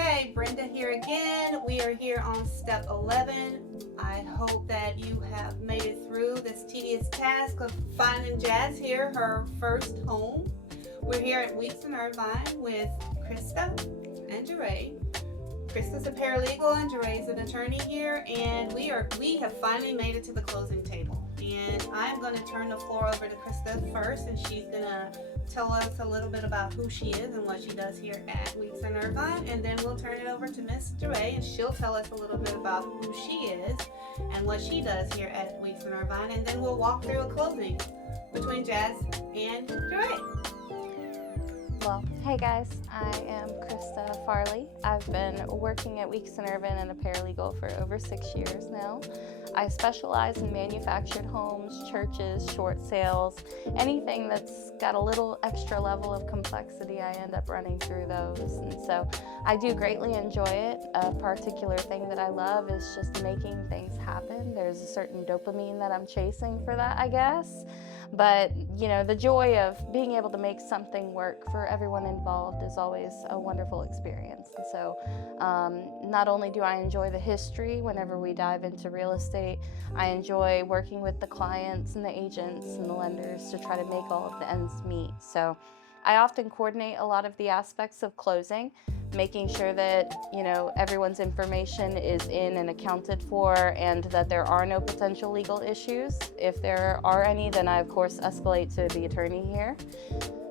Okay, Brenda here again. We are here on step 11. I hope that you have made it through this tedious task of finding Jazz here, her first home. We're here at Weeks in Irvine with Krista and Jeray. Krista's a paralegal and Jeray's an attorney here, and we have finally made it to the closing table. And I'm going to turn the floor over to Krista first, and she's going to tell us a little bit about who she is and what she does here at Weeks in Irvine, and then we'll turn it over to Miss Jeray, and she'll tell us a little bit about who she is and what she does here at Weeks in Irvine, and then we'll walk through a closing between Jazz and Jeray. Well, hey guys, I am Krista Farley. I've been working at Weeks in Irvine and a paralegal for over 6 years now. I specialize in manufactured homes, churches, short sales, anything that's got a little extra level of complexity. I end up running through those, and so I do greatly enjoy it. A particular thing that I love is just making things happen. There's a certain dopamine that I'm chasing for that, I guess. But, you know, the joy of being able to make something work for everyone involved is always a wonderful experience. And so not only do I enjoy the history whenever we dive into real estate, I enjoy working with the clients and the agents and the lenders to try to make all of the ends meet. So I often coordinate a lot of the aspects of closing, making sure that, you know, everyone's information is in and accounted for and that there are no potential legal issues. If there are any, then I of course escalate to the attorney here.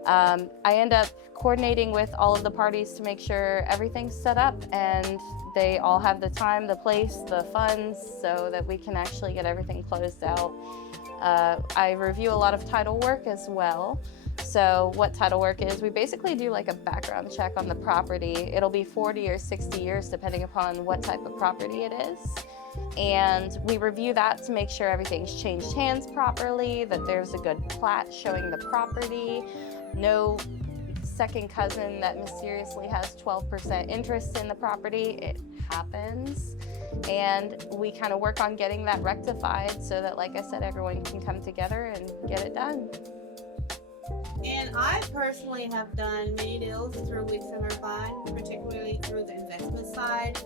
I end up coordinating with all of the parties to make sure everything's set up and they all have the time, the place, the funds, so that we can actually get everything closed out. I review a lot of title work as well. So what title work is, we basically do like a background check on the property. It'll be 40 or 60 years depending upon what type of property it is. And we review that to make sure everything's changed hands properly, that there's a good plat showing the property, no second cousin that mysteriously has 12% interest in the property. It happens. And we kind of work on getting that rectified so that, like I said, everyone can come together and get it done. And I personally have done many deals through Weeks in Irvine, particularly through the investment side.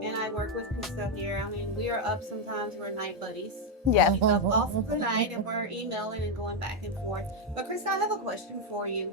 And I work with Krista here. I mean, we are up sometimes, we're night buddies. Yes. She's up off of the night and we're emailing and going back and forth. But Krista, I have a question for you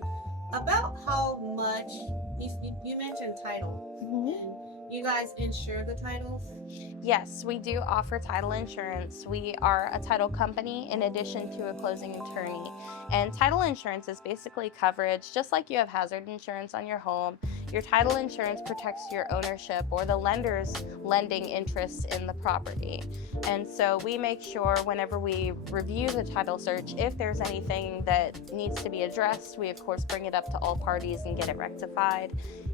about how much, you mentioned title. And you guys insure the titles? Yes, we do offer title insurance. We are a title company in addition to a closing attorney. And title insurance is basically coverage, just like you have hazard insurance on your home. Your title insurance protects your ownership or the lender's lending interests in the property. And so we make sure whenever we review the title search, if there's anything that needs to be addressed, we of course bring it up to all parties and get it rectified.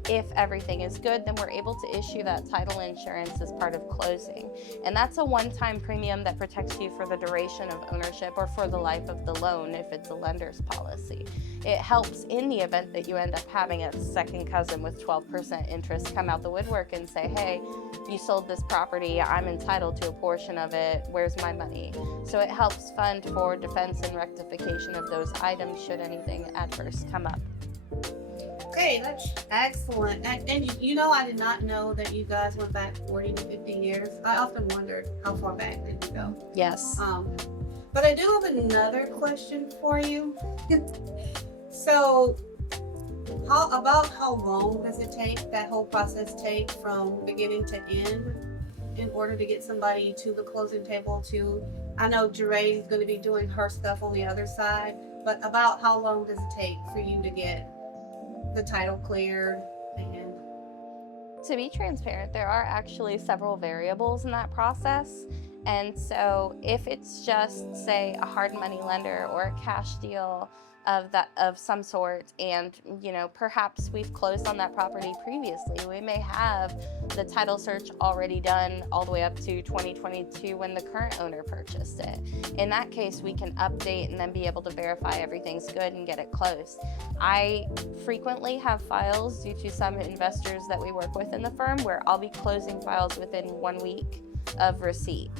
If everything is good, then we're able to issue that title insurance as part of closing. And that's a one-time premium that protects you for the duration of ownership or for the life of the loan if it's a lender's policy. It helps in the event that you end up having a second cousin with 12% interest come out the woodwork and say, hey, you sold this property, I'm entitled to a portion of it, where's my money? So it helps fund for defense and rectification of those items should anything adverse come up. Okay, that's excellent. And you know, I did not know that you guys went back 40 to 50 years. I often wondered how far back did you go. Yes. But I do have another question for you. So, how long does it take, that whole process take from beginning to end in order to get somebody to the closing table to, I know Jeray is going to be doing her stuff on the other side, but about how long does it take for you to get the title cleared? And to be transparent, there are actually several variables in that process. And so if it's just, say, a hard money lender or a cash deal of some sort, and you know, perhaps we've closed on that property previously, we may have the title search already done all the way up to 2022 when the current owner purchased it. In that case, we can update and then be able to verify everything's good and get it closed. I frequently have files due to some investors that we work with in the firm where I'll be closing files within 1 week of receipt.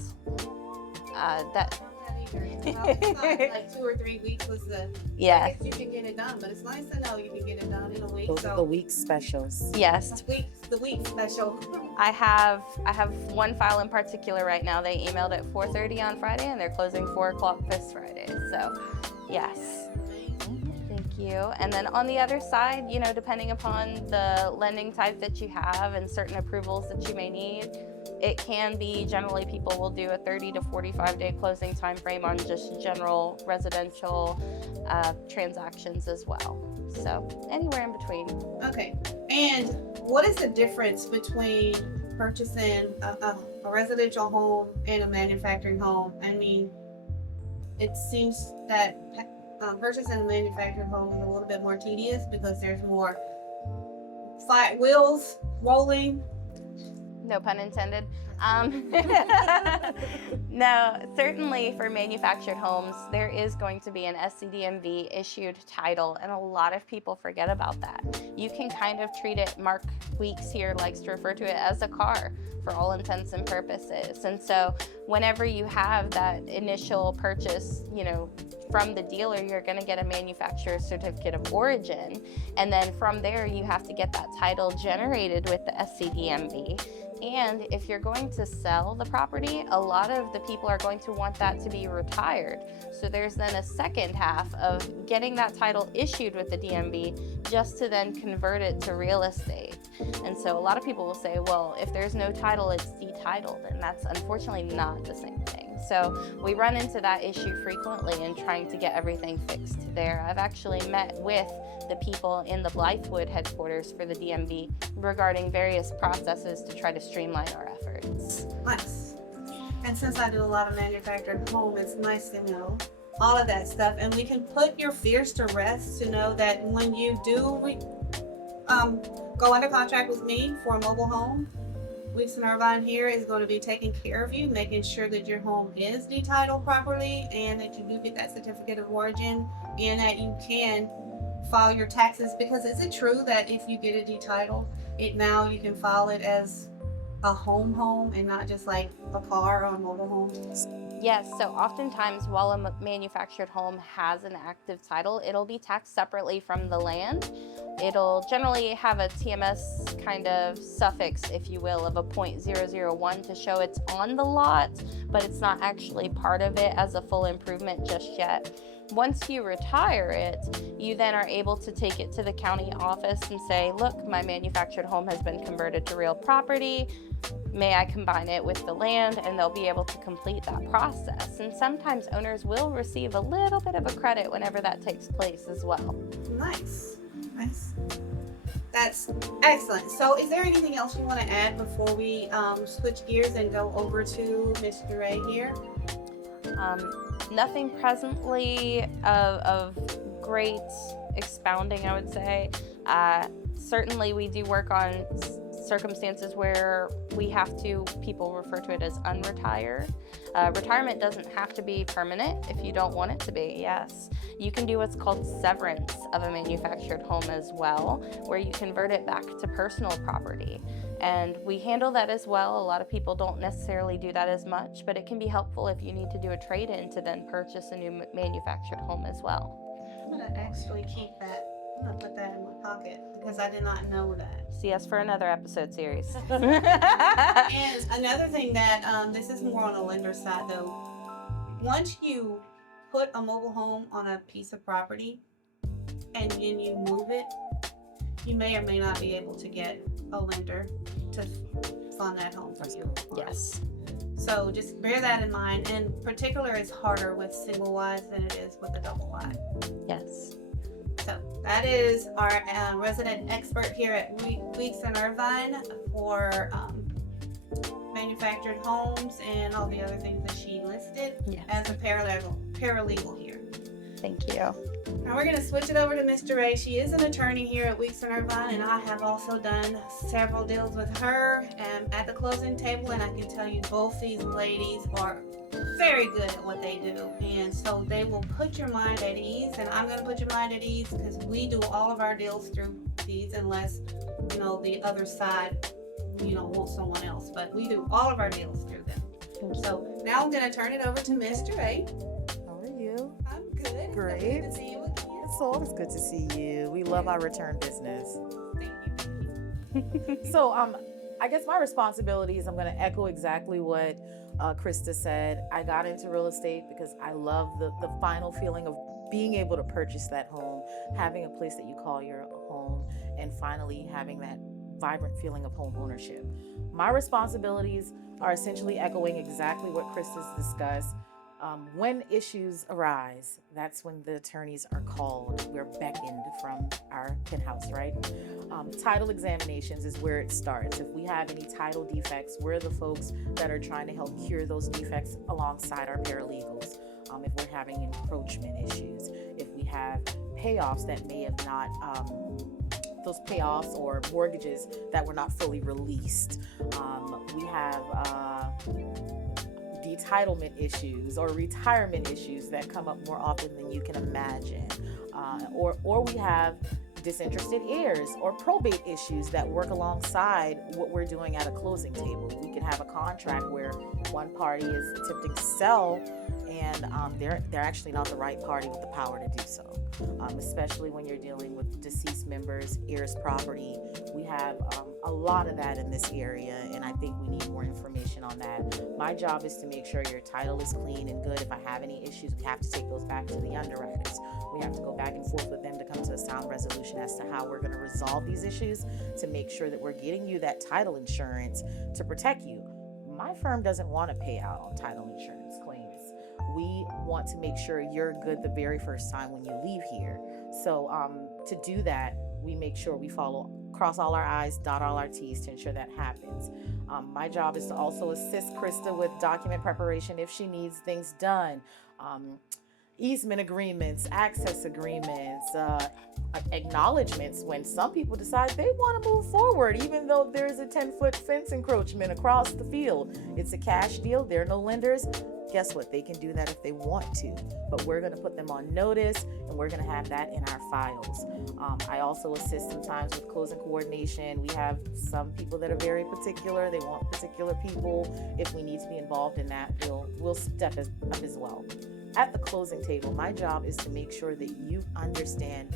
that either. Well, it's not like 2 or 3 weeks was the Yes. quickest you can get it done, but it's nice to know you can get it done in a week. Those are the week specials. Yes. The week special. I have one file in particular right now. They emailed at 4:30 on Friday, and they're closing 4 o'clock this Friday. So, yes. Thank you. And then on the other side, you know, depending upon the lending type that you have and certain approvals that you may need, it can be generally people will do a 30 to 45 day closing time frame on just general residential transactions as well. So anywhere in between. Okay. And what is the difference between purchasing a residential home and a manufacturing home? I mean, it seems that purchasing a manufactured home is a little bit more tedious because there's more wheels rolling. No pun intended. No, certainly for manufactured homes, there is going to be an SCDMV issued title, and a lot of people forget about that. You can kind of treat it, Mark Weeks here likes to refer to it as a car for all intents and purposes. And so whenever you have that initial purchase, you know, from the dealer, you're going to get a manufacturer's certificate of origin. And then from there, you have to get that title generated with the SCDMV. And if you're going to sell the property, a lot of the people are going to want that to be retired. So there's then a second half of getting that title issued with the DMV just to then convert it to real estate. And so a lot of people will say, well, if there's no title, it's detitled. And that's unfortunately not the same thing. So we run into that issue frequently in trying to get everything fixed there. I've actually met with the people in the Blythewood headquarters for the DMV regarding various processes to try to streamline our efforts. Nice. And since I do a lot of manufactured home, it's nice to know all of that stuff. And we can put your fears to rest to know that when you do go under contract with me for a mobile home, Weeks in Irvine here is going to be taking care of you, making sure that your home is detitled properly and that you do get that certificate of origin and that you can file your taxes. Because is it true that if you get it detitled, now you can file it as a home and not just like a car or a mobile home? Yes, so oftentimes while a manufactured home has an active title, it'll be taxed separately from the land. It'll generally have a TMS kind of suffix, if you will, of a .001 to show it's on the lot, but it's not actually part of it as a full improvement just yet. Once you retire it, you then are able to take it to the county office and say, look, my manufactured home has been converted to real property. May I combine it with the land? And they'll be able to complete that process. And sometimes owners will receive a little bit of a credit whenever that takes place as well. Nice. That's excellent. So is there anything else you want to add before we switch gears and go over to Mr. Ray here? Nothing presently of great expounding, I would say. Certainly we do work on circumstances where we have to, people refer to it as unretired. Retirement doesn't have to be permanent if you don't want it to be, yes. You can do what's called severance of a manufactured home as well, where you convert it back to personal property. And we handle that as well. A lot of people don't necessarily do that as much, but it can be helpful if you need to do a trade-in to then purchase a new manufactured home as well. I'm going to actually keep that. I'm going to put that in my pocket because I did not know that. See us for another episode series. And another thing that, this is more on the lender side though. Once you put a mobile home on a piece of property and then you move it, you may or may not be able to get a lender to fund that home for you. Yes. So just bear that in mind. And particular is harder with single wides than it is with a double wide. Yes. So that is our resident expert here at Weeks in Irvine for manufactured homes and all the other things that she listed as a paralegal here. Thank you. Now we're going to switch it over to Mr. Ray. She is an attorney here at Weeks in Irvine, and I have also done several deals with her at the closing table, and I can tell you both these ladies are very good at what they do, and so they will put your mind at ease, and I'm going to put your mind at ease because we do all of our deals through these unless, you know, the other side, you know, wants someone else, but we do all of our deals through them. So Now I'm going to turn it over to Mr. A. How are you? I'm good. It's Great. good to see you again. It's always good to see you. We love our return business. Thank you. So, I guess my responsibilities, I'm going to echo exactly what Krista said. I got into real estate because I love the final feeling of being able to purchase that home, having a place that you call your home, and finally having that vibrant feeling of home ownership. My responsibilities are essentially echoing exactly what Krista's discussed. When issues arise, that's when the attorneys are called. We're beckoned from our penthouse, right? Title examinations is where it starts. If we have any title defects, we're the folks that are trying to help cure those defects alongside our paralegals. If we're having encroachment issues, if we have payoffs that may have not, those payoffs or mortgages that were not fully released. We have entitlement issues or retirement issues that come up more often than you can imagine. Or we have disinterested heirs or probate issues that work alongside what we're doing at a closing table. We can have a contract where one party is attempting to sell and they're actually not the right party with the power to do so. Especially when you're dealing with deceased members, heirs property. We have a lot of that in this area, and I think we need more information on that. My job is to make sure your title is clean and good. If I have any issues, we have to take those back to the underwriters. We have to go back and forth with them to come to a sound resolution as to how we're going to resolve these issues to make sure that we're getting you that title insurance to protect you. My firm doesn't want to pay out on title insurance claims. We want to make sure you're good the very first time when you leave here. So to do that, we make sure we cross all our I's, dot all our T's to ensure that happens. My job is to also assist Krista with document preparation if she needs things done. Easement agreements, access agreements, acknowledgments when some people decide they want to move forward, even though there's a 10-foot fence encroachment across the field. It's a cash deal. There are no lenders. Guess what? They can do that if they want to, but we're going to put them on notice and we're going to have that in our files. I also assist sometimes with closing coordination. We have some people that are very particular. They want particular people. If we need to be involved in that, we'll step up as well. At the closing table, my job is to make sure that you understand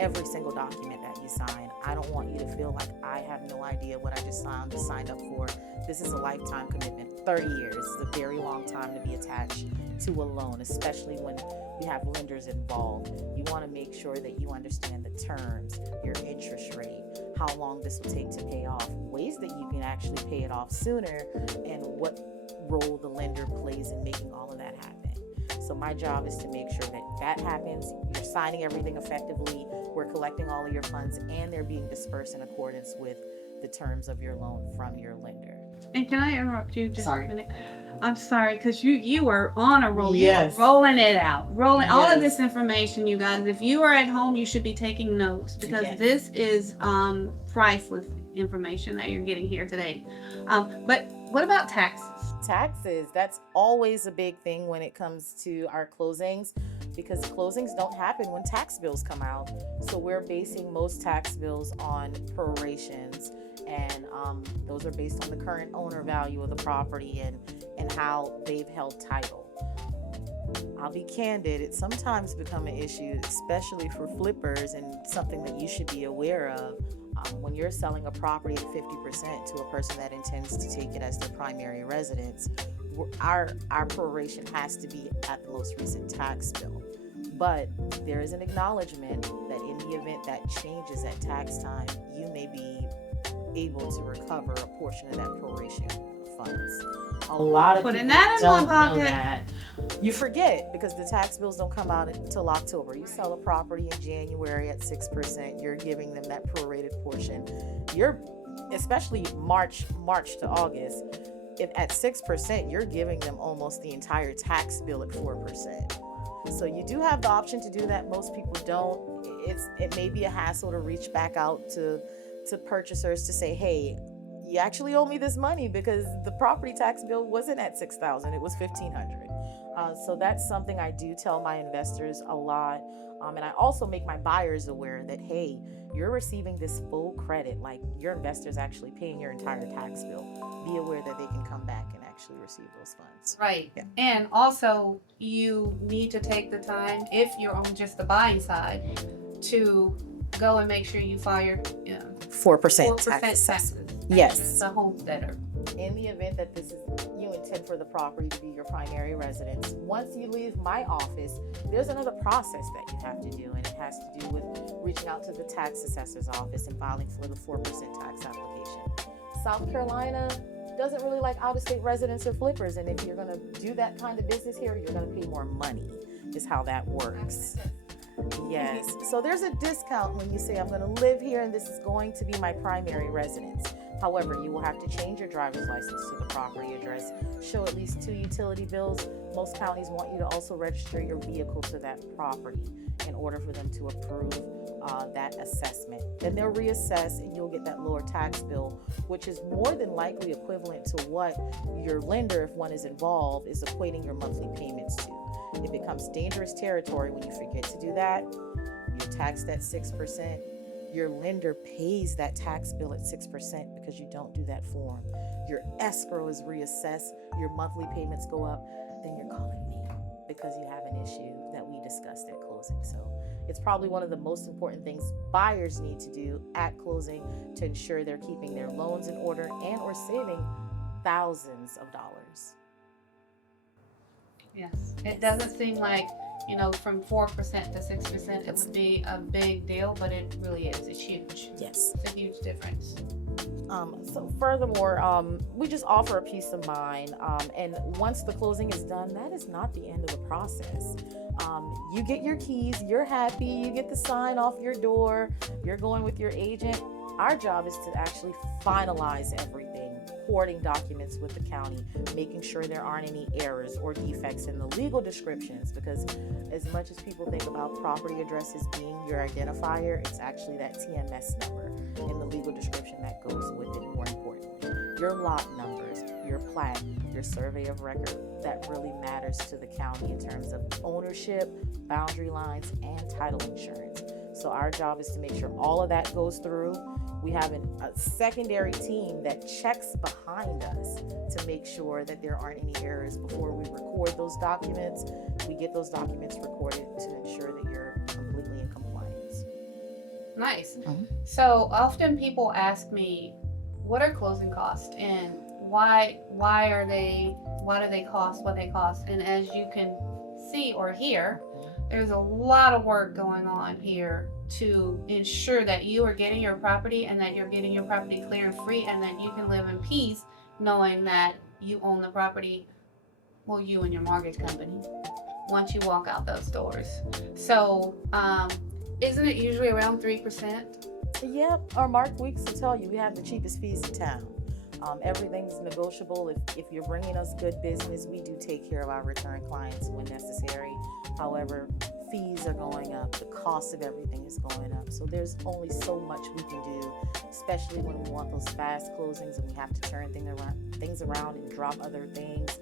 every single document that you sign. I don't want you to feel like I have no idea what I just signed up for. This is a lifetime commitment. 30 years is a very long time to be attached to a loan, especially when we have lenders involved. You want to make sure that you understand the terms, your interest rate, how long this will take to pay off, ways that you can actually pay it off sooner, and what role the lender plays in making all of that happen. So my job is to make sure that happens. You're signing everything effectively. We're collecting all of your funds and they're being dispersed in accordance with the terms of your loan from your lender. And can I interrupt you just Sorry. a minute? I'm sorry, because you were on a roll. Yes. You were rolling it out. All of Yes. this information, you guys. If you are at home, you should be taking notes because Yes. this is priceless information that you're getting here today. But what about taxes? Taxes, that's always a big thing when it comes to our closings, because closings don't happen when tax bills come out. So we're basing most tax bills on prorations, and those are based on the current owner value of the property and how they've held title. I'll be candid, it's sometimes become an issue, especially for flippers, and something that you should be aware of. When you're selling a property at 50% to a person that intends to take it as their primary residence, our proration has to be at the most recent tax bill. But there is an acknowledgement that in the event that changes at tax time, you may be able to recover a portion of that proration funds. A lot of Putting people that in don't my know pocket. that. You forget because the tax bills don't come out until October. You sell a property in January at 6%, you're giving them that prorated portion. You're, especially March to August, if at 6%, you're giving them almost the entire tax bill at 4%. So you do have the option to do that. Most people don't. It may be a hassle to reach back out to purchasers to say, hey, you actually owe me this money because the property tax bill wasn't at $6,000, it was $1,500. So that's something I do tell my investors a lot. And I also make my buyers aware that, hey, you're receiving this full credit, like your investor's actually paying your entire tax bill. Be aware that they can come back and actually actually receive those funds. Right. Yeah. And also, you need to take the time, if you're on just the buying side, to go and make sure you file your 4% tax taxes. assessment. Yes. As a homesteader. In the event that you intend for the property to be your primary residence, once you leave my office, there's another process that you have to do, and it has to do with reaching out to the tax assessor's office and filing for the 4% tax application. South Carolina doesn't really like out-of-state residents or flippers, and if you're going to do that kind of business here, you're going to pay more money, is how that works. Yes. So there's a discount when you say, I'm going to live here and this is going to be my primary residence. However, you will have to change your driver's license to the property address, show at least 2 utility bills. Most counties want you to also register your vehicle to that property in order for them to approve that assessment. Then they'll reassess and you'll get that lower tax bill, which is more than likely equivalent to what your lender, if one is involved, is equating your monthly payments to. It becomes dangerous territory when you forget to do that. You're taxed at 6%. Your lender pays that tax bill at 6% because you don't do that form. Your escrow is reassessed. Your monthly payments go up. Then you're calling me because you have an issue that we discussed at closing. So it's probably one of the most important things buyers need to do at closing to ensure they're keeping their loans in order and or saving thousands of dollars. Yes. It doesn't seem like, from 4% to 6%, it would be a big deal, but it really is. It's huge. Yes. It's a huge difference. So furthermore, we just offer a peace of mind. And once the closing is done, that is not the end of the process. You get your keys, you're happy, you get the sign off your door, you're going with your agent. Our job is to actually finalize everything, recording documents with the county, making sure there aren't any errors or defects in the legal descriptions, because as much as people think about property addresses being your identifier, it's actually that TMS number in the legal description that goes with it. More importantly, your lot numbers, your plat, your survey of record, that really matters to the county in terms of ownership, boundary lines, and title insurance. So our job is to make sure all of that goes through. We have a secondary team that checks behind us to make sure that there aren't any errors before we record those documents. We get those documents recorded to ensure that you're completely in compliance. Nice. Mhm. So often people ask me, what are closing costs and why do they cost what they cost? And as you can see or hear, there's a lot of work going on here to ensure that you are getting your property and that you're getting your property clear and free, and that you can live in peace knowing that you own the property, well, you and your mortgage company, once you walk out those doors. So isn't it usually around 3%? Yep, our Mark Weeks will tell you we have the cheapest fees in town. Everything's negotiable. If you're bringing us good business, we do take care of our return clients when necessary. However, fees are going up. The cost of everything is going up. So there's only so much we can do, especially when we want those fast closings and we have to turn things around and drop other things.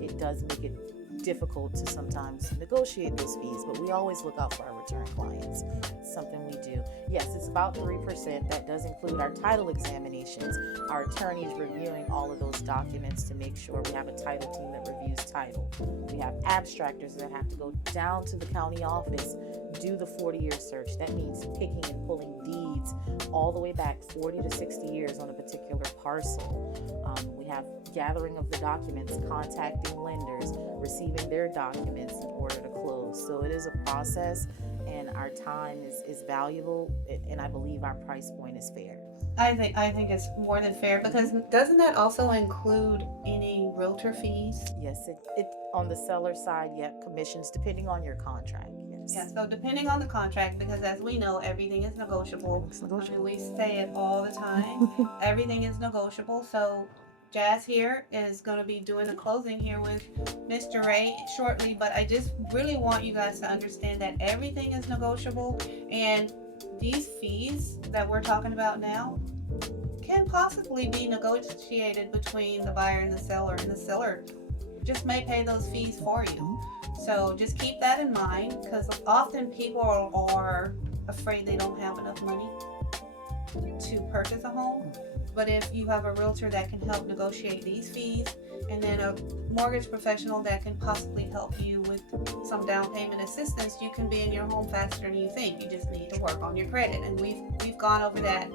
It does make it difficult to sometimes negotiate those fees, but we always look out for our return clients. It's something we do. Yes, it's about 3%. That does include our title examinations, our attorneys reviewing all of those documents to make sure we have a title team that reviews title. We have abstractors that have to go down to the county office, do the 40-year search. That means picking and pulling deeds all the way back 40 to 60 years on a particular parcel. We have gathering of the documents, contacting lenders, receiving their documents in order to close. So it is a process, and our time is valuable, and I believe our price point is fair. I think it's more than fair, because doesn't that also include any realtor fees? Yes, it on the seller side, commissions depending on your contract. Yes. Yeah, so depending on the contract, because as we know, everything is negotiable. It's negotiable. I mean, we say it all the time. Everything is negotiable. So Jazz here is going to be doing the closing here with Mr. Ray shortly, but I just really want you guys to understand that everything is negotiable, and these fees that we're talking about now can possibly be negotiated between the buyer and the seller just may pay those fees for you. So just keep that in mind, because often people are afraid they don't have enough money to purchase a home. But if you have a realtor that can help negotiate these fees, and then a mortgage professional that can possibly help you with some down payment assistance, you can be in your home faster than you think. You just need to work on your credit. And we've gone over that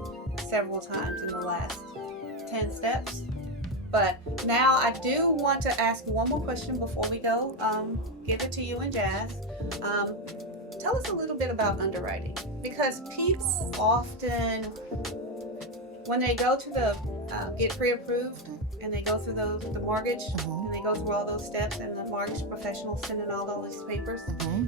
several times in the last 10 steps. But now I do want to ask one more question before we go. Give it to you and Jazz. Tell us a little bit about underwriting, because people often, when they go to the get pre-approved and they go through the mortgage and they go through all those steps, and the mortgage professional sending all these papers,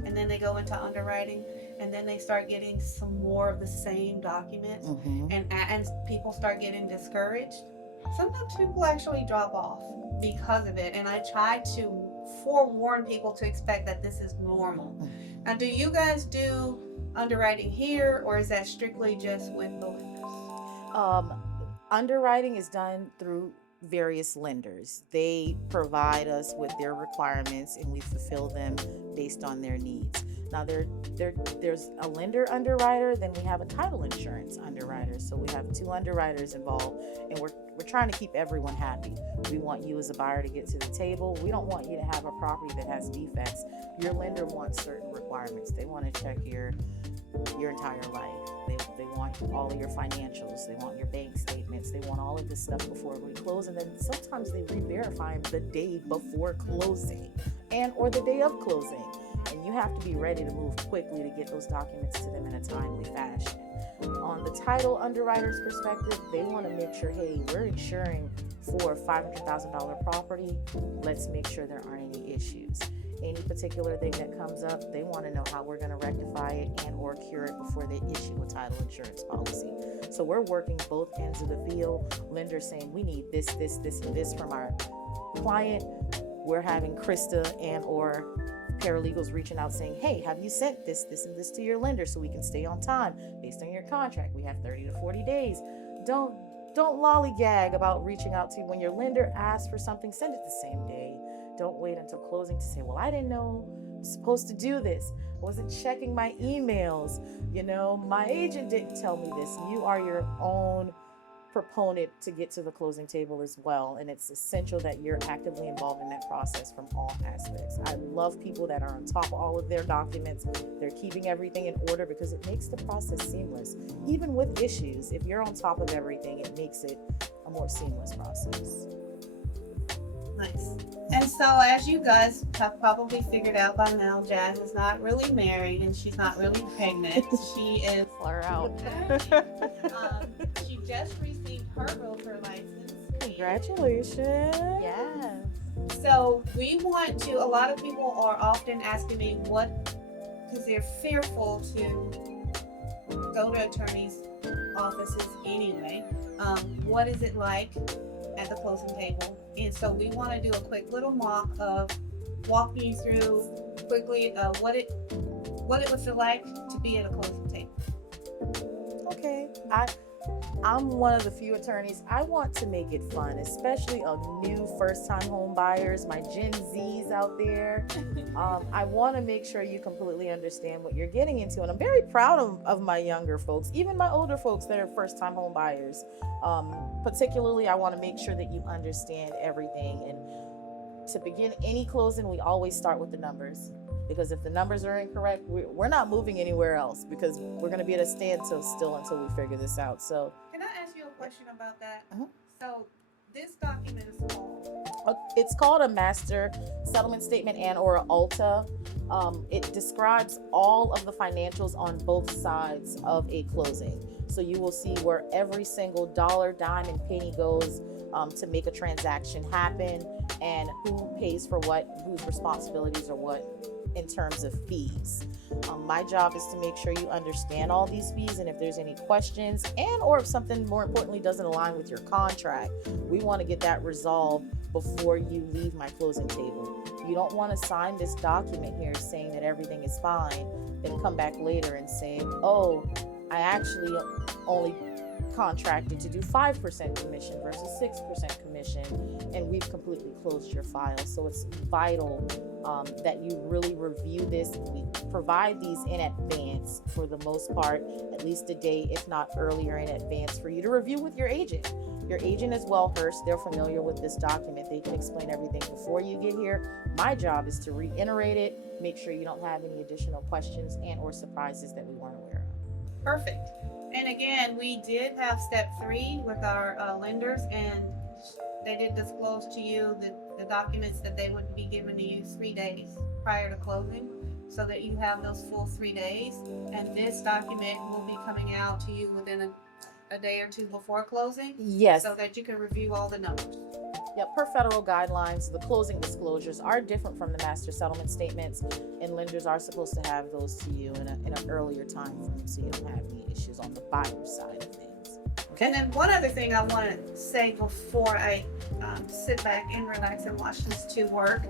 and then they go into underwriting, and then they start getting some more of the same documents, and people start getting discouraged. Sometimes people actually drop off because of it, and I try to forewarn people to expect that this is normal. Now, do you guys do underwriting here, or is that strictly just with the lenders? Underwriting is done through various lenders. They provide us with their requirements and we fulfill them based on their needs. Now there's a lender underwriter, then we have a title insurance underwriter. So we have two underwriters involved, and we're trying to keep everyone happy. We want you as a buyer to get to the table. We don't want you to have a property that has defects. Your lender wants certain requirements. They want to check your entire life. They want all of your financials. They want your bank statements. They want all of this stuff before we close. And then sometimes they re-verify them the day before closing or the day of closing. And you have to be ready to move quickly to get those documents to them in a timely fashion. On the title underwriter's perspective, they want to make sure, hey, we're insuring for a $500,000 property. Let's make sure there aren't any issues. Any particular thing that comes up, they want to know how we're going to rectify it and or cure it before they issue a title insurance policy. So we're working both ends of the field. Lenders saying we need this, and this from our client. We're having Krista and or paralegals reaching out saying, hey, have you sent this, and this to your lender so we can stay on time based on your contract? We have 30 to 40 days. Don't lollygag about reaching out to you. When your lender asks for something, send it the same day. Don't wait until closing to say, well, I didn't know I was supposed to do this. I wasn't checking my emails. My agent didn't tell me this. You are your own proponent to get to the closing table as well. And it's essential that you're actively involved in that process from all aspects. I love people that are on top of all of their documents. They're keeping everything in order because it makes the process seamless. Even with issues, if you're on top of everything, it makes it a more seamless process. Nice. And so, as you guys have probably figured out by now, Jazz is not really married and she's not really pregnant. She is Flare out. She just received her realtor license. Congratulations. Yes. So we want to, a lot of people are often asking me because they're fearful to go to attorneys' offices anyway. What is it like at the closing table? And so we want to do a quick little mock of walking you through quickly what it would feel like to be at a closing table. Okay. I'm one of the few attorneys. I want to make it fun, especially of new first-time home buyers, my Gen Zs out there. I want to make sure you completely understand what you're getting into. And I'm very proud of my younger folks, even my older folks that are first-time home buyers. Particularly, I want to make sure that you understand everything. And to begin any closing, we always start with the numbers. Because if the numbers are incorrect, we're not moving anywhere else, because we're going to be at a standstill still until we figure this out. So, can I ask you a question about that? So this document is called? It's called a master settlement statement and or an ALTA. It describes all of the financials on both sides of a closing. So you will see where every single dollar, dime, and penny goes to make a transaction happen, and who pays for what, whose responsibilities are what in terms of fees. My job is to make sure you understand all these fees, and if there's any questions and or if something more importantly doesn't align with your contract, we want to get that resolved before you leave my closing table. You don't want to sign this document here saying that everything is fine, then come back later and say, oh, I actually only contracted to do 5% commission versus 6% commission, and we've completely closed your file. So it's vital that you really review this. We provide these in advance for the most part, at least a day, if not earlier in advance, for you to review with your agent. Your agent is well versed. They're familiar with this document. They can explain everything before you get here. My job is to reiterate it, make sure you don't have any additional questions and or surprises that we weren't aware of. Perfect. And again, we did have step 3 with our lenders, and they did disclose to you the documents that they would be giving to you 3 days prior to closing, so that you have those full 3 days. And this document will be coming out to you within a day or two before closing. Yes. So that you can review all the numbers. Yep, per federal guidelines, the closing disclosures are different from the master settlement statements, and lenders are supposed to have those to you in an earlier time frame, so you don't have any issues on the buyer side of things. Okay. And then one other thing I want to say before I sit back and relax and watch these two work.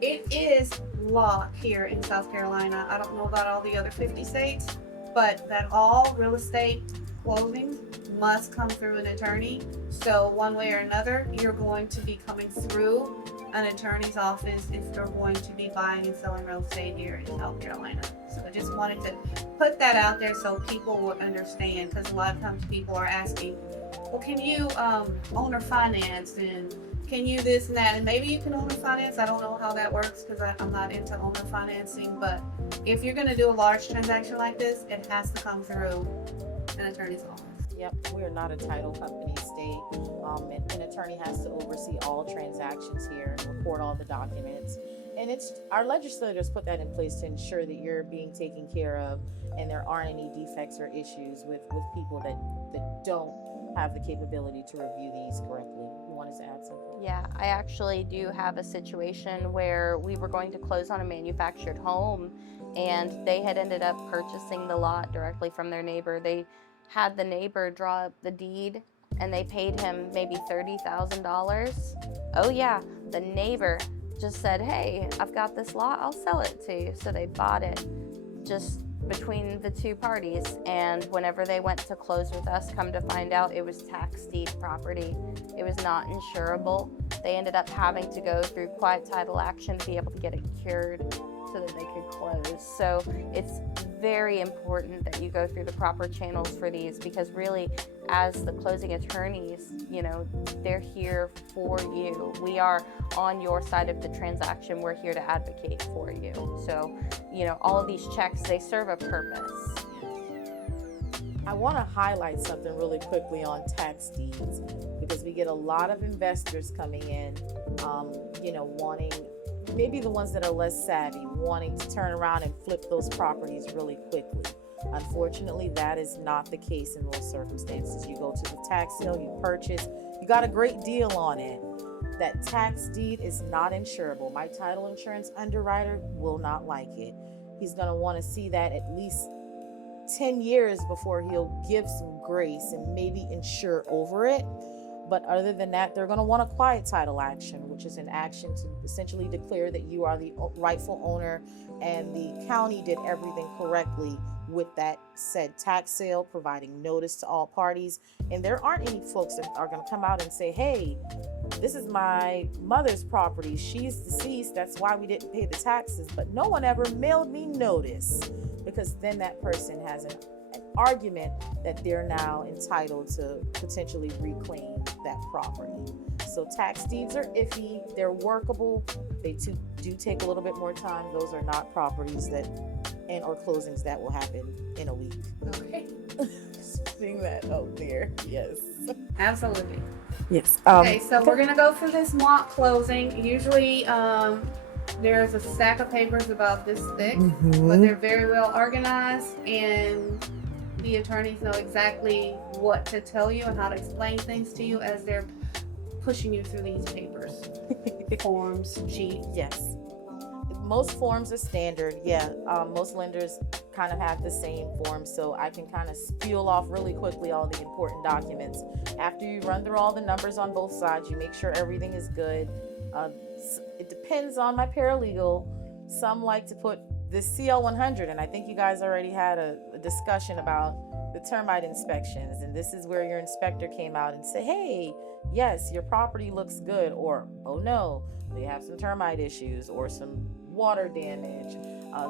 It is law here in South Carolina. I don't know about all the other 50 states, but that all real estate closings must come through an attorney. So one way or another, you're going to be coming through an attorney's office if you're going to be buying and selling real estate here in South Carolina. So I just wanted to put that out there so people would understand, because a lot of times people are asking, well, can you owner finance, and can you this and that, and maybe you can owner finance. I don't know how that works because I'm not into owner financing, but if you're going to do a large transaction like this, it has to come through an attorney's office. Yep, we are not a title company state. An attorney has to oversee all transactions here and record all the documents. And it's our legislators put that in place to ensure that you're being taken care of and there aren't any defects or issues with people that don't have the capability to review these correctly. You wanted to add something? Yeah, I actually do have a situation where we were going to close on a manufactured home, and they had ended up purchasing the lot directly from their neighbor. They had the neighbor draw up the deed, and they paid him maybe $30,000. Oh yeah, the neighbor just said, hey, I've got this lot, I'll sell it to you. So they bought it just between the two parties, and whenever they went to close with us, come to find out it was tax deed property. It was not insurable. They ended up having to go through quiet title action to be able to get it cured so that they could close. So it's very important that you go through the proper channels for these, because really, as the closing attorneys, they're here for you. We are on your side of the transaction. We're here to advocate for you. So, all of these checks, they serve a purpose. I want to highlight something really quickly on tax deeds, because we get a lot of investors coming in, wanting, maybe the ones that are less savvy, wanting to turn around and flip those properties really quickly. Unfortunately, that is not the case in those circumstances. You go to the tax sale, you purchase, you got a great deal on it. That tax deed is not insurable. My title insurance underwriter will not like it. He's going to want to see that at least 10 years before he'll give some grace and maybe insure over it. But other than that, they're going to want a quiet title action, which is an action to essentially declare that you are the rightful owner and the county did everything correctly with that said tax sale, providing notice to all parties. And there aren't any folks that are going to come out and say, hey, this is my mother's property. She's deceased. That's why we didn't pay the taxes. But no one ever mailed me notice, because then that person has an argument that they're now entitled to potentially reclaim that property. So tax deeds are iffy. They're workable. They do take a little bit more time. Those are not properties or closings that will happen in a week. Okay. Seeing that out there. Yes. Absolutely. Yes. Okay, so we're gonna go through this mock closing. Usually, there's a stack of papers about this thick, but they're very well organized, and the attorneys know exactly what to tell you and how to explain things to you as they're pushing you through these papers. Forms, sheets. Yes. Most forms are standard. Yeah. Most lenders kind of have the same form, so I can kind of spiel off really quickly all the important documents. After you run through all the numbers on both sides, you make sure everything is good. It depends on my paralegal. Some like to put the CL100, and I think you guys already had a discussion about the termite inspections, and this is where your inspector came out and said, hey, yes, your property looks good, or oh no, they have some termite issues or some water damage.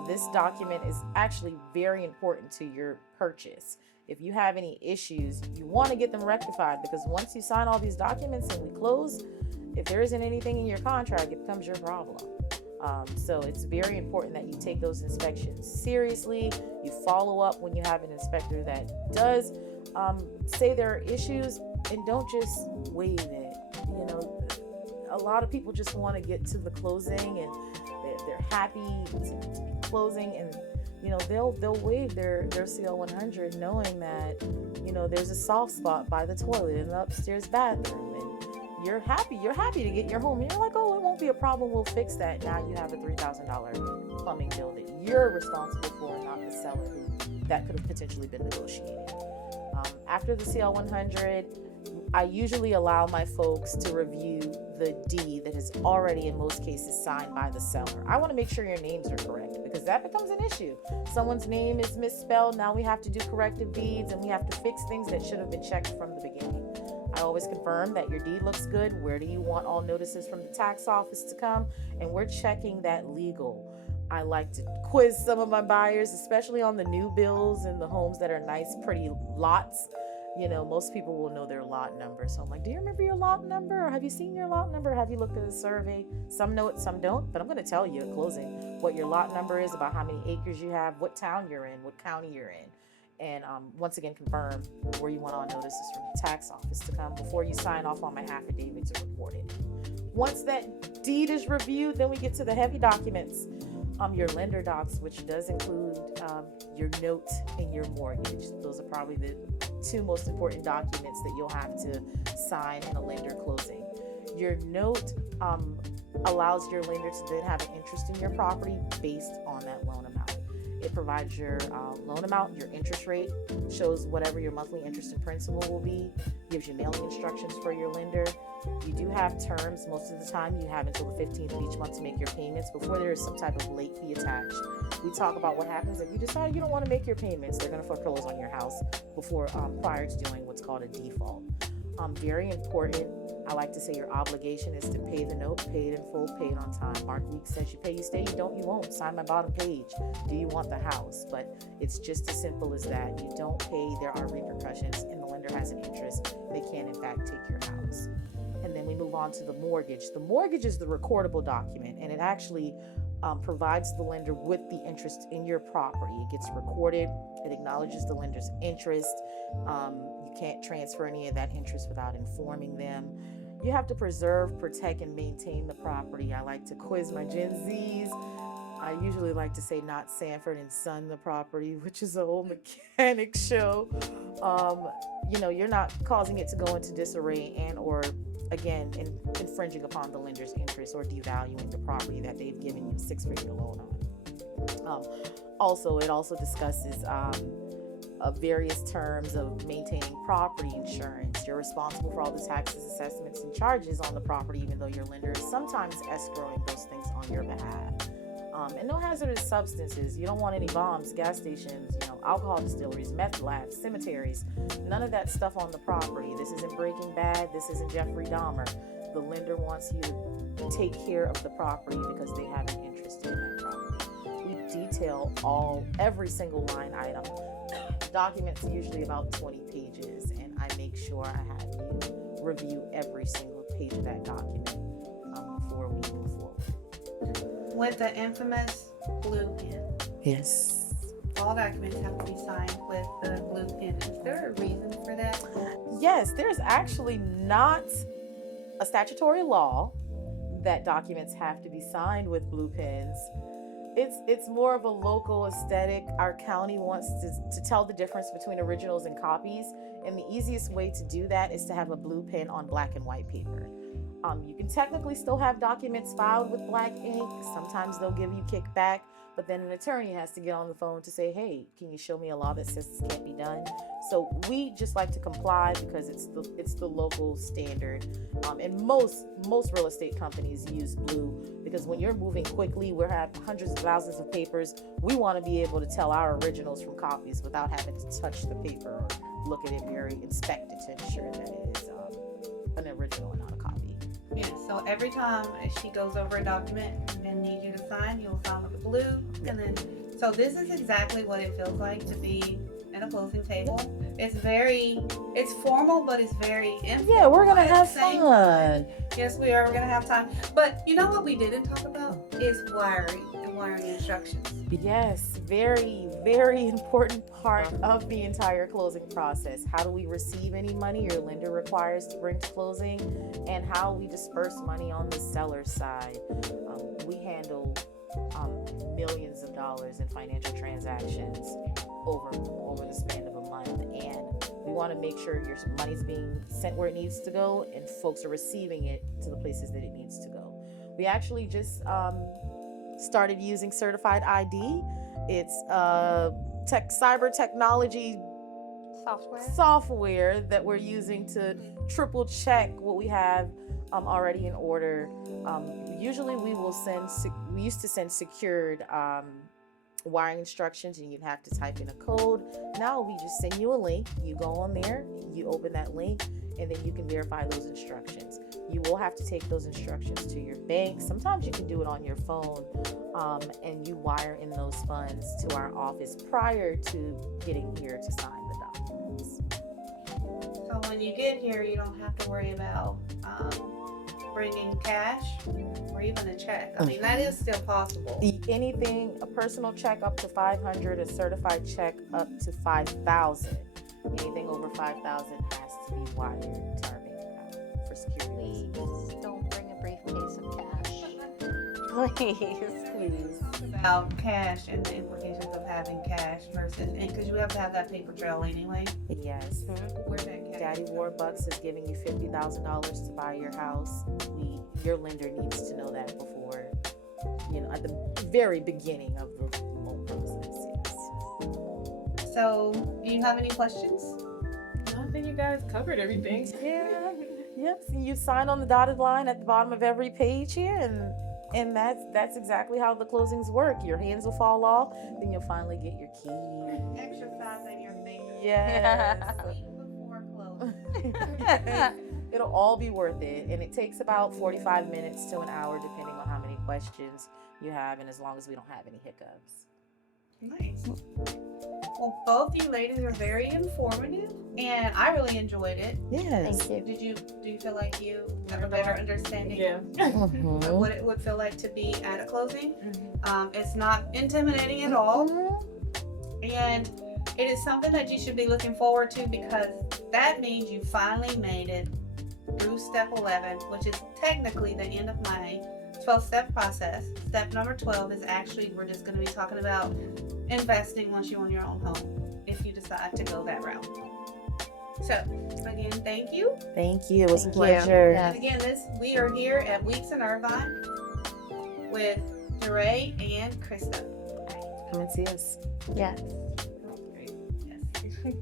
This document is actually very important to your purchase. If you have any issues, you want to get them rectified, because once you sign all these documents and we close, if there isn't anything in your contract, it becomes your problem. So it's very important that you take those inspections seriously. You follow up when you have an inspector that does say there are issues, and don't just waive it. You know, a lot of people just want to get to the closing, and they're happy to be closing, and you know, they'll waive their CL 100 knowing that, you know, there's a soft spot by the toilet in the upstairs bathroom, and you're happy to get your home, and you're like, oh, it won't be a problem, we'll fix that. Now you have a $3,000 plumbing bill that you're responsible for, not the seller who that could have potentially been negotiated. After the CL 100, I usually allow my folks to review the deed that is already, in most cases, signed by the seller. I want to make sure your names are correct, because that becomes an issue. Someone's name is misspelled. Now we have to do corrective deeds, and we have to fix things that should have been checked from the beginning. I always confirm that your deed looks good. Where do you want all notices from the tax office to come? And we're checking that legal. I like to quiz some of my buyers, especially on the new builds and the homes that are nice, pretty lots. You know, most people will know their lot number. So I'm like, do you remember your lot number? Or have you seen your lot number? Have you looked at the survey? Some know it, some don't. But I'm going to tell you at closing what your lot number is, about how many acres you have, what town you're in, what county you're in. And once again, confirm where you want all notices from the tax office to come before you sign off on my affidavit to report it. Once that deed is reviewed, then we get to the heavy documents. Your lender docs, which does include your note and your mortgage. Those are probably the two most important documents that you'll have to sign in a lender closing. Your note allows your lender to then have an interest in your property based on that loan amount. It provides your loan amount, your interest rate, shows whatever your monthly interest and principal will be, gives you mailing instructions for your lender. You do have terms. Most of the time you have until the 15th of each month to make your payments before there is some type of late fee attached. We talk about what happens if you decide you don't want to make your payments. They're going to foreclose on your house before prior to doing what's called a default. Very important. I like to say your obligation is to pay the note, pay it in full, pay it on time. Mark Weeks says you pay, you stay, you don't, you won't. Sign my bottom page. Do you want the house? But it's just as simple as that. You don't pay, there are repercussions, and the lender has an interest. They can, in fact, take your house. And then we move on to the mortgage. The mortgage is the recordable document, and it actually provides the lender with the interest in your property. It gets recorded. It acknowledges the lender's interest. You can't transfer any of that interest without informing them. You have to preserve, protect, and maintain the property. I like to quiz my Gen Zs. I usually like to say not Sanford and Son the property, which is a whole mechanic show. You know, you're not causing it to go into disarray and or again infringing upon the lender's interest or devaluing the property that they've given you a 6-figure loan on. Also, it also discusses various terms of maintaining property insurance. You're responsible for all the taxes, assessments, and charges on the property, even though your lender is sometimes escrowing those things on your behalf. And no hazardous substances. You don't want any bombs, gas stations, alcohol distilleries, meth labs, cemeteries. None of that stuff on the property. This isn't Breaking Bad. This isn't Jeffrey Dahmer. The lender wants you to take care of the property because they have an interest in that property. We detail every single line item. Documents usually about 20 pages, and I make sure I have you review every single page of that document before we move forward. With the infamous blue pen. Yes. All documents have to be signed with the blue pen. Is there a reason for that? Yes, there's actually not a statutory law that documents have to be signed with blue pens. It's more of a local aesthetic. Our county wants to tell the difference between originals and copies, and the easiest way to do that is to have a blue pen on black and white paper. You can technically still have documents filed with black ink. Sometimes they'll give you kickback, but then an attorney has to get on the phone to say, hey, can you show me a law that says this can't be done? So we just like to comply because it's the local standard. And most real estate companies use blue because when you're moving quickly, we have hundreds of thousands of papers. We want to be able to tell our originals from copies without having to touch the paper or look at it inspect it to ensure that it is an original and not a copy. Yeah, so every time she goes over a document and needs you to sign, you'll sign with the blue. And then, so this is exactly what it feels like to be an at a closing table. It's formal, but it's very informal. Yeah, we're gonna at the have same fun. time. Yes, we are. We're gonna have time. But you know what we didn't talk about is wiring and wiring instructions. Yes, very, very important part of the entire closing process. How do we receive any money your lender requires to bring to closing, and how we disperse money on the seller side. We handle millions of dollars in financial transactions over the span of a month, and we want to make sure your money's being sent where it needs to go and folks are receiving it to the places that it needs to go. We actually just started using certified ID. It's cyber technology software that we're using to triple check what we have already in order. Usually we used to send secured wiring instructions, and you'd have to type in a code. Now we just send you a link. You go on there, you open that link, and then you can verify those instructions. You will have to take those instructions to your bank. Sometimes you can do it on your phone, and you wire in those funds to our office prior to getting here to sign the documents. So when you get here, you don't have to worry about bringing cash or even a check. I mean, that is still possible. Anything, a personal check up to $500, a certified check up to $5,000. Anything over $5,000 has to be wired to our bank account for security. Please don't bring a briefcase of cash. Please. About cash and the implications of having cash versus, because you have to have that paper trail anyway. Yes. Where's that cash? Daddy Warbucks is giving you $50,000 to buy your house. Your lender needs to know that before, at the very beginning of the loan process. Yes. So, do you have any questions? I think you guys covered everything. Yeah. Yep. So you sign on the dotted line at the bottom of every page here, and that's exactly how the closings work. Your hands will fall off, then you'll finally get your key. Exercising your fingers. Yes. Before closing. It'll all be worth it, and it takes about 45 minutes to an hour depending on how many questions you have, and as long as we don't have any hiccups. Nice. Well, both you ladies are very informative, and I really enjoyed it. Yes. Thank you. Do you feel like you have a better understanding Yeah. of what it would feel like to be at a closing? It's not intimidating at all, and it is something that you should be looking forward to, because that means you finally made it through step 11, which is technically the end of my 12-step process. Step number 12 is actually, we're just going to be talking about investing once you own your own home, if you decide to go that route. So, again, thank you. Thank you. It was a Thank you. pleasure. Yeah. And again, we are here at Weeks in Irvine with DeRay and Krista. Come and see us. Yes. Yes.